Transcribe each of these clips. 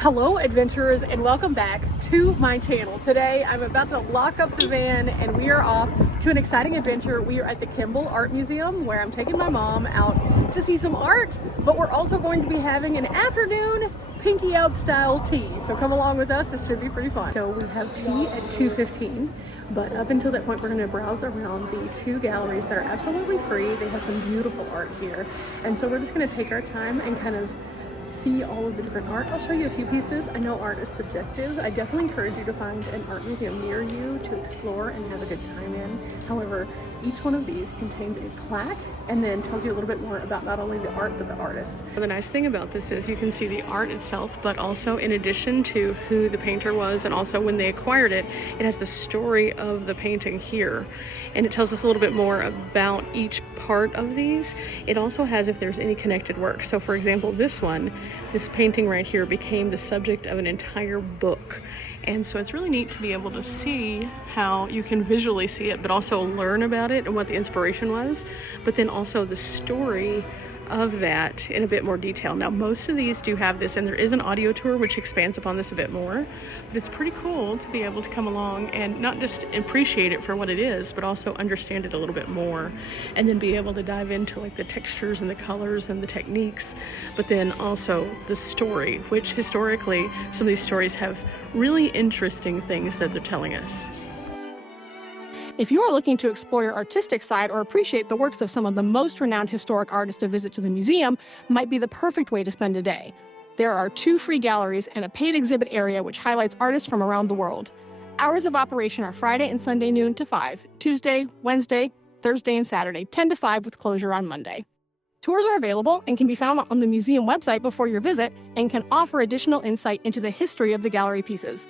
Hello adventurers, and welcome back to my channel. Today I'm about to lock up the van and we are off to an exciting adventure. We are at the Kimbell Art Museum where I'm taking my mom out to see some art, but we're also going to be having an afternoon pinky out style tea. So come along with us, this should be pretty fun. So we have tea at 2:15. But up until that point, we're going to browse around the two galleries that are absolutely free. They have some beautiful art here. And so we're just going to take our time and kind of see all of the different art. I'll show you a few pieces. I know art is subjective. I definitely encourage you to find an art museum near you to explore and have a good time in. However, each one of these contains a plaque and then tells you a little bit more about not only the art but the artist. The nice thing about this is you can see the art itself, but also in addition to who the painter was and also when they acquired it, it has the story of the painting here. And it tells us a little bit more about each part of these. It also has if there's any connected work. So for example, this painting right here became the subject of an entire book. And so it's really neat to be able to see how you can visually see it, but also learn about it and what the inspiration was, but then also the story of that in a bit more detail. Now, most of these do have this, and there is an audio tour which expands upon this a bit more, but it's pretty cool to be able to come along and not just appreciate it for what it is, but also understand it a little bit more, and then be able to dive into like the textures and the colors and the techniques, but then also the story, which historically some of these stories have really interesting things that they're telling us. If you are looking to explore your artistic side or appreciate the works of some of the most renowned historic artists, a visit to the museum might be the perfect way to spend a day. There are 2 free galleries and a paid exhibit area which highlights artists from around the world. Hours of operation are Friday and Sunday noon to 5, Tuesday, Wednesday, Thursday, and Saturday 10 to 5 with closure on Monday. Tours are available and can be found on the museum website before your visit and can offer additional insight into the history of the gallery pieces.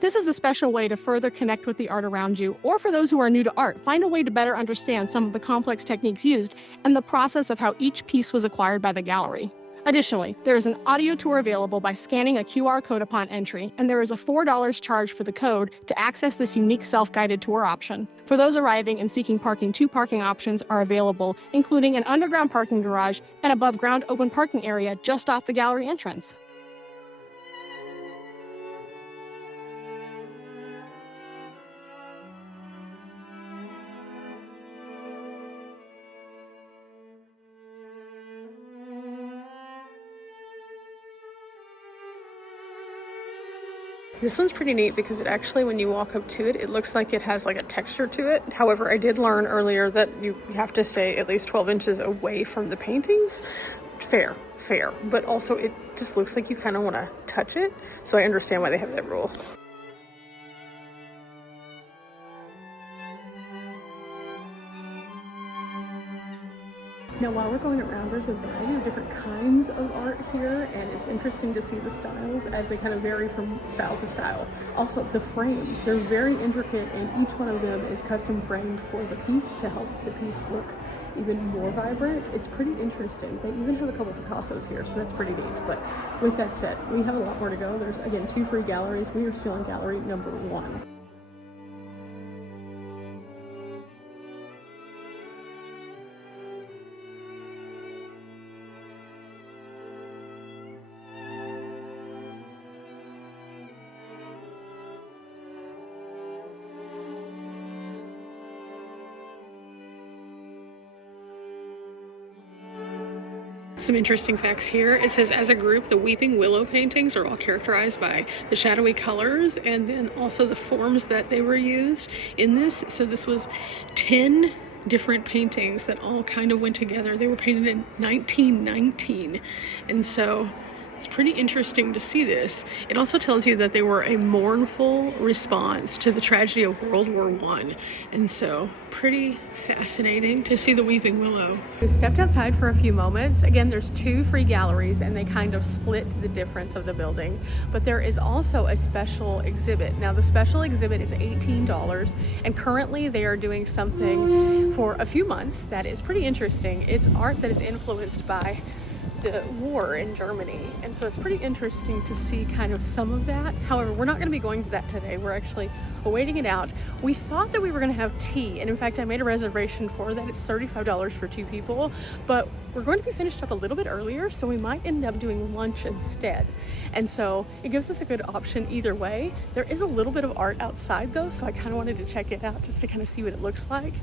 This is a special way to further connect with the art around you, or for those who are new to art, find a way to better understand some of the complex techniques used and the process of how each piece was acquired by the gallery. Additionally, there is an audio tour available by scanning a QR code upon entry, and there is a $4 charge for the code to access this unique self-guided tour option. For those arriving and seeking parking, 2 parking options are available, including an underground parking garage and above-ground open parking area just off the gallery entrance. This one's pretty neat because it actually, when you walk up to it, it looks like it has like a texture to it. However, I did learn earlier that you have to stay at least 12 inches away from the paintings. Fair. But also it just looks like you kind of want to touch it. So I understand why they have that rule. Now, while we're going around, there's a variety of different kinds of art here, and it's interesting to see the styles as they kind of vary from style to style. Also, the frames, they're very intricate, and each one of them is custom framed for the piece to help the piece look even more vibrant. It's pretty interesting. They even have a couple of Picassos here, so that's pretty neat. But with that said, we have a lot more to go. There's, again, 2 free galleries. We are still in gallery number 1. Some interesting facts here. It says, as a group, the Weeping Willow paintings are all characterized by the shadowy colors and then also the forms that they were used in this. So this was 10 different paintings that all kind of went together. They were painted in 1919. And so it's pretty interesting to see this. It also tells you that they were a mournful response to the tragedy of World War I. And so pretty fascinating to see the Weeping Willow. We stepped outside for a few moments. Again, there's 2 free galleries and they kind of split the difference of the building. But there is also a special exhibit. Now the special exhibit is $18 and currently they are doing something for a few months that is pretty interesting. It's art that is influenced by the war in Germany, and so it's pretty interesting to see kind of some of that. However, we're not going to be going to that today. We're actually waiting it out, we thought that we were gonna have tea. And in fact, I made a reservation for that. It's $35 for 2 people, but we're going to be finished up a little bit earlier, so we might end up doing lunch instead. And so it gives us a good option either way. There is a little bit of art outside though, so I kind of wanted to check it out just to kind of see what it looks like.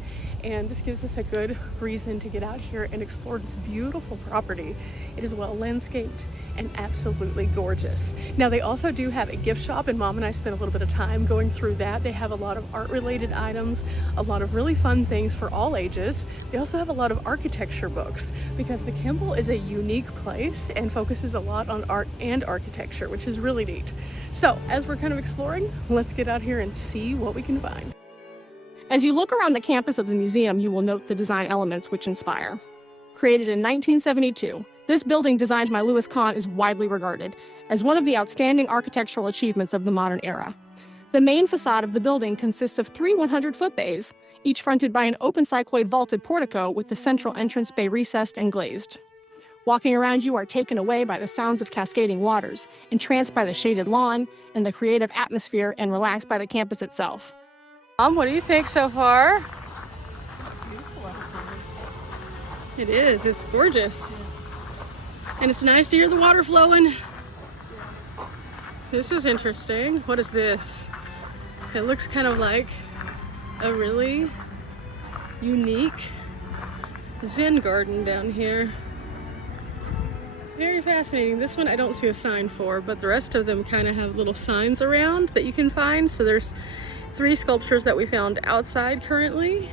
And this gives us a good reason to get out here and explore this beautiful property. It is well landscaped and absolutely gorgeous. Now they also do have a gift shop, and Mom and I spent a little bit of time going through that. They have a lot of art related items, a lot of really fun things for all ages. They also have a lot of architecture books because the Kimbell is a unique place and focuses a lot on art and architecture, which is really neat. So as we're kind of exploring, let's get out here and see what we can find. As you look around the campus of the museum, you will note the design elements which inspire. Created in 1972, this building designed by Louis Kahn is widely regarded as one of the outstanding architectural achievements of the modern era. The main facade of the building consists of 3 100-foot bays, each fronted by an open cycloid vaulted portico with the central entrance bay recessed and glazed. Walking around, you are taken away by the sounds of cascading waters, entranced by the shaded lawn and the creative atmosphere, and relaxed by the campus itself. What do you think so far? It is. It's gorgeous. And it's nice to hear the water flowing. This is interesting. What is this? It looks kind of like a really unique Zen garden down here. Very fascinating. This one I don't see a sign for, but the rest of them kind of have little signs around that you can find. So there's 3 sculptures that we found outside currently.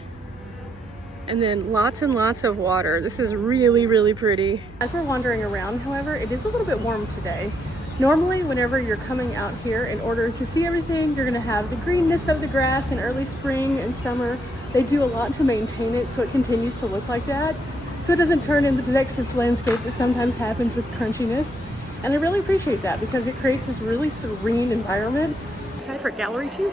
And then lots and lots of water. This is really, really pretty. As we're wandering around, however, it is a little bit warm today. Normally, whenever you're coming out here, in order to see everything, you're gonna have the greenness of the grass in early spring and summer. They do a lot to maintain it so it continues to look like that. So it doesn't turn into the Texas landscape that sometimes happens with crunchiness. And I really appreciate that because it creates this really serene environment. Excited for gallery too?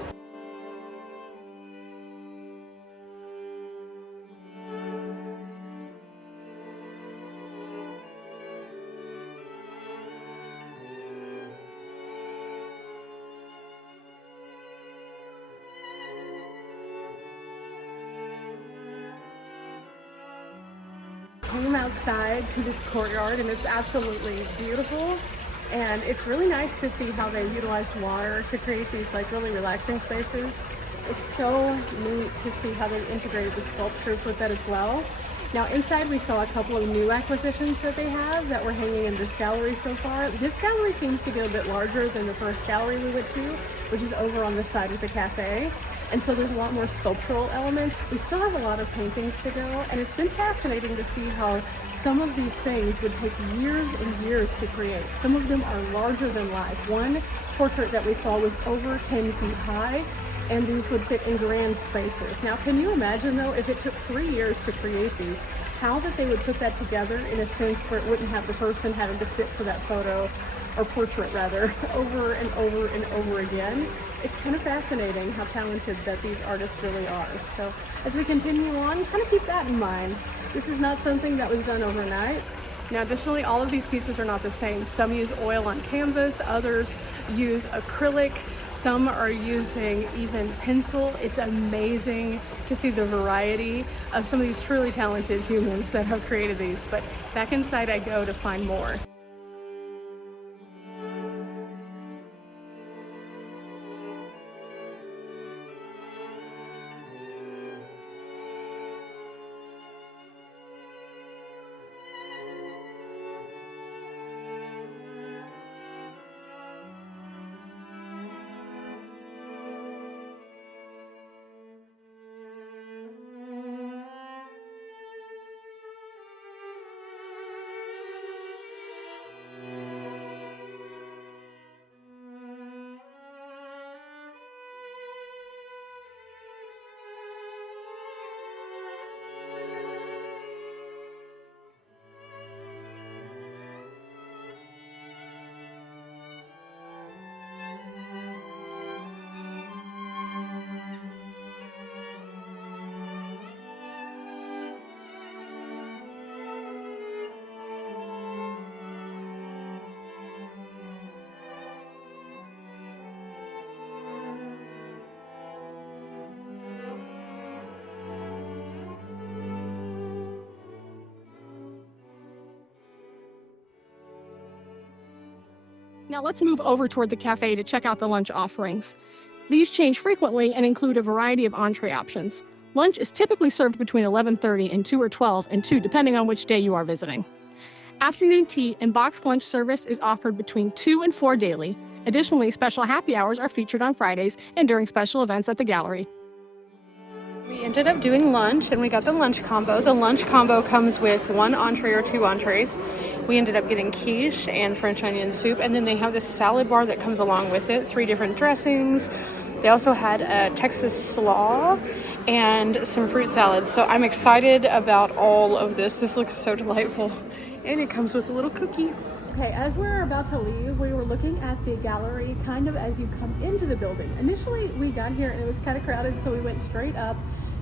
Came outside to this courtyard and it's absolutely beautiful, and it's really nice to see how they utilized water to create these like really relaxing spaces. It's so neat to see how they integrated the sculptures with that as well. Now inside we saw a couple of new acquisitions that they have that were hanging in this gallery so far. This gallery seems to get a bit larger than the first gallery we went to, which is over on this side with the cafe. And so there's a lot more sculptural elements. We still have a lot of paintings to go, and it's been fascinating to see how some of these things would take years and years to create. Some of them are larger than life. One portrait that we saw was over 10 feet high, and these would fit in grand spaces. Now, can you imagine though, if it took 3 years to create these, how that they would put that together in a sense where it wouldn't have the person having to sit for that photo, or portrait rather, over and over and over again. It's kind of fascinating how talented that these artists really are. So as we continue on, kind of keep that in mind. This is not something that was done overnight. Now additionally, all of these pieces are not the same. Some use oil on canvas, others use acrylic, some are using even pencil. It's amazing to see the variety of some of these truly talented humans that have created these. But back inside I go to find more. Now let's move over toward the cafe to check out the lunch offerings. These change frequently and include a variety of entree options. Lunch is typically served between 11:30 and 2 or 12 and 2, depending on which day you are visiting. Afternoon tea and boxed lunch service is offered between 2 and 4 daily. Additionally, special happy hours are featured on Fridays and during special events at the gallery. We ended up doing lunch and we got the lunch combo. The lunch combo comes with 1 entree or 2 entrees. We ended up getting quiche and French onion soup, and then they have this salad bar that comes along with it, 3 different dressings. They also had a Texas slaw and some fruit salads. So I'm excited about all of this. This looks so delightful. And it comes with a little cookie. Okay, as we're about to leave, we were looking at the gallery kind of as you come into the building. Initially, we got here and it was kind of crowded, so we went straight up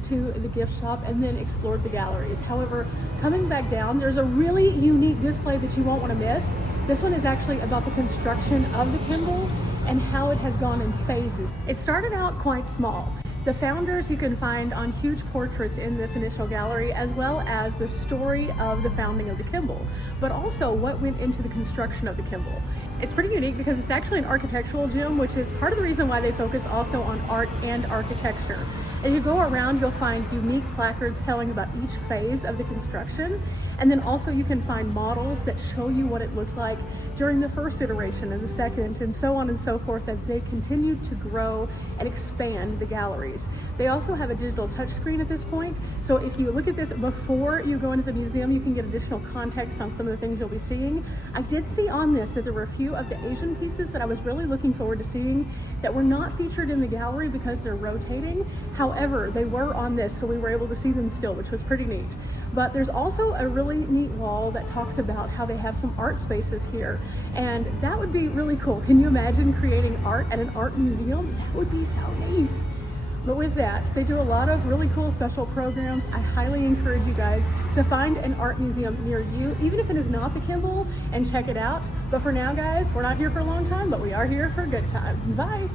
to the gift shop and then explored the galleries. However, coming back down, there's a really unique display that you won't want to miss. This one is actually about the construction of the Kimbell and how it has gone in phases. It started out quite small. The founders you can find on huge portraits in this initial gallery, as well as the story of the founding of the Kimbell, but also what went into the construction of the Kimbell. It's pretty unique because it's actually an architectural gym, which is part of the reason why they focus also on art and architecture. As you go around, you'll find unique placards telling about each phase of the construction, and then also you can find models that show you what it looked like during the first iteration and the second, and so on and so forth as they continue to grow and expand the galleries. They also have a digital touchscreen at this point, so if you look at this before you go into the museum, you can get additional context on some of the things you'll be seeing. I did see on this that there were a few of the Asian pieces that I was really looking forward to seeing that were not featured in the gallery because they're rotating. However, they were on this, so we were able to see them still, which was pretty neat. But there's also a really neat wall that talks about how they have some art spaces here, and that would be really cool. Can you imagine creating art at an art museum? That would be so neat. But with that, they do a lot of really cool special programs. I highly encourage you guys to find an art museum near you, even if it is not the Kimbell, and check it out. But for now, guys, we're not here for a long time, but we are here for a good time. Bye.